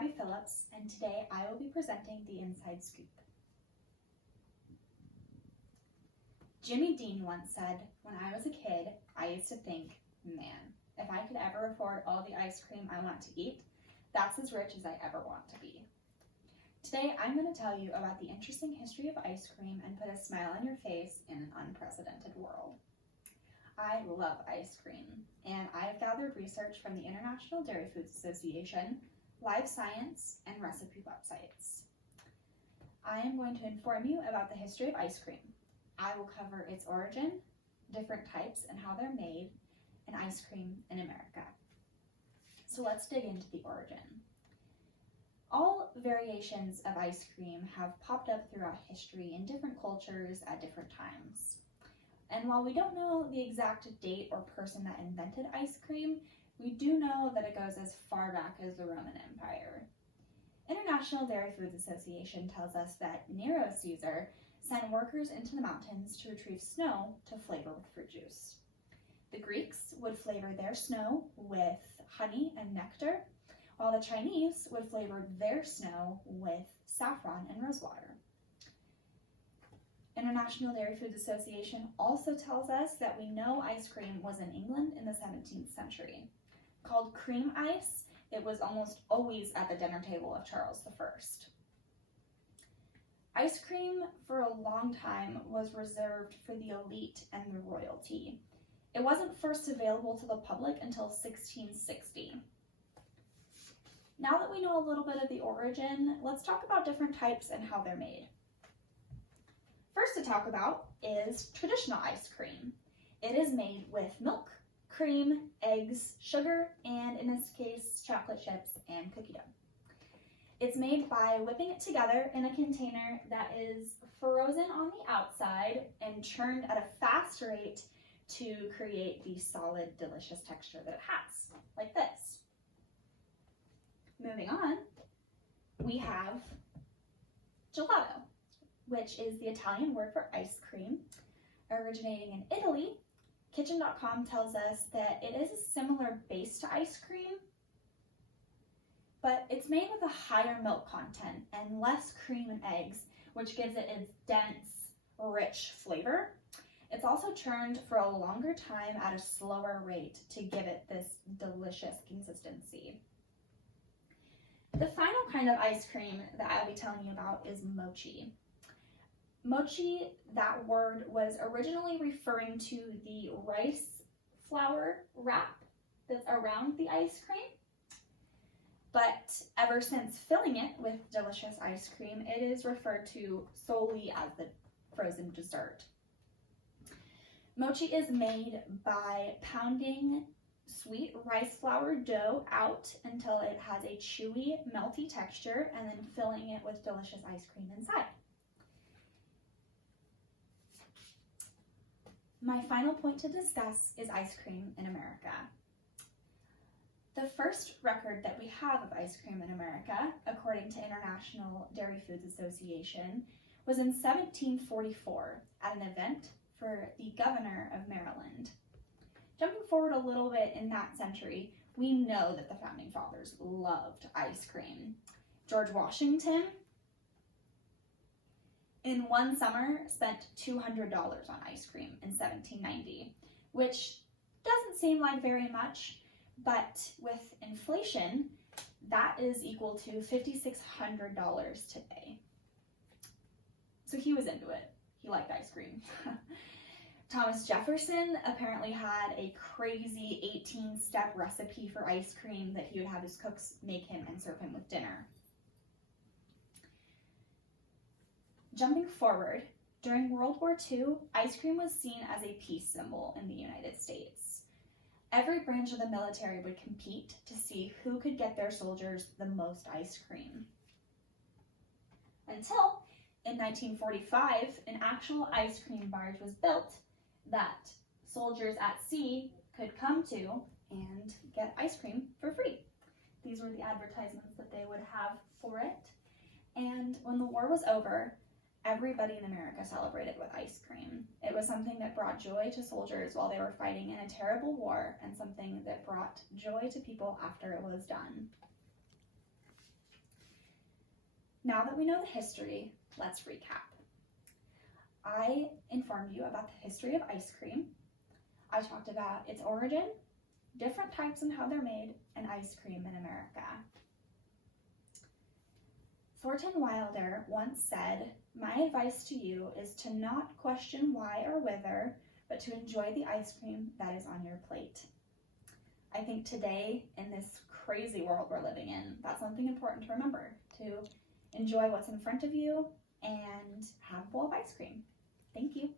Gabby Phillips, and today I will be presenting the Inside Scoop. Jimmy Dean once said, "When I was a kid, I used to think, man, if I could ever afford all the ice cream I want to eat, that's as rich as I ever want to be." Today, I'm going to tell you about the interesting history of ice cream and put a smile on your face in an unprecedented world. I love ice cream, and I've gathered research from the International Dairy Foods Association, Live Science, and recipe websites. I am going to inform you about the history of ice cream. I will cover its origin, different types and how they're made, and ice cream in America. So let's dig into the origin. All variations of ice cream have popped up throughout history in different cultures at different times. And while we don't know the exact date or person that invented ice cream, we do know that it goes as far back as the Roman Empire. International Dairy Foods Association tells us that Nero Caesar sent workers into the mountains to retrieve snow to flavor with fruit juice. The Greeks would flavor their snow with honey and nectar, while the Chinese would flavor their snow with saffron and rosewater. International Dairy Foods Association also tells us that we know ice cream was in England in the 17th century. Called cream ice, it was almost always at the dinner table of Charles I. Ice cream for a long time was reserved for the elite and the royalty. It wasn't first available to the public until 1660. Now that we know a little bit of the origin, let's talk about different types and how they're made. First to talk about is traditional ice cream. It is made with milk, cream, eggs, sugar, and in this case, chocolate chips and cookie dough. It's made by whipping it together in a container that is frozen on the outside and churned at a fast rate to create the solid, delicious texture that it has, like this. Moving on, we have gelato, which is the Italian word for ice cream. Originating in Italy, Kitchen.com tells us that it is a similar base to ice cream, but it's made with a higher milk content and less cream and eggs, which gives it its dense, rich flavor. It's also churned for a longer time at a slower rate to give it this delicious consistency. The final kind of ice cream that I'll be telling you about is mochi. Mochi, that word was originally referring to the rice flour wrap that's around the ice cream. But ever since filling it with delicious ice cream, it is referred to solely as the frozen dessert. Mochi is made by pounding sweet rice flour dough out until it has a chewy, melty texture, and then filling it with delicious ice cream inside. My final point to discuss is ice cream in America. The first record that we have of ice cream in America, according to International Dairy Foods Association, was in 1744 at an event for the governor of Maryland. Jumping forward a little bit in that century, we know that the founding fathers loved ice cream. George Washington, in one summer, spent $200 on ice cream in 1790, which doesn't seem like very much, but with inflation, that is equal to $5,600 today. So he was into it. He liked ice cream. Thomas Jefferson apparently had a crazy 18-step recipe for ice cream that he would have his cooks make him and serve him with dinner. Jumping forward, during World War II, ice cream was seen as a peace symbol in the United States. Every branch of the military would compete to see who could get their soldiers the most ice cream. Until, in 1945, an actual ice cream barge was built that soldiers at sea could come to and get ice cream for free. These were the advertisements that they would have for it. And when the war was over, everybody in America celebrated with ice cream. It was something that brought joy to soldiers while they were fighting in a terrible war, and something that brought joy to people after it was done. Now that we know the history, let's recap. I informed you about the history of ice cream. I talked about its origin, different types and how they're made, and ice cream in America. Thornton Wilder once said, "My advice to you is to not question why or whither, but to enjoy the ice cream that is on your plate." I think today, in this crazy world we're living in, that's something important to remember, to enjoy what's in front of you and have a bowl of ice cream. Thank you.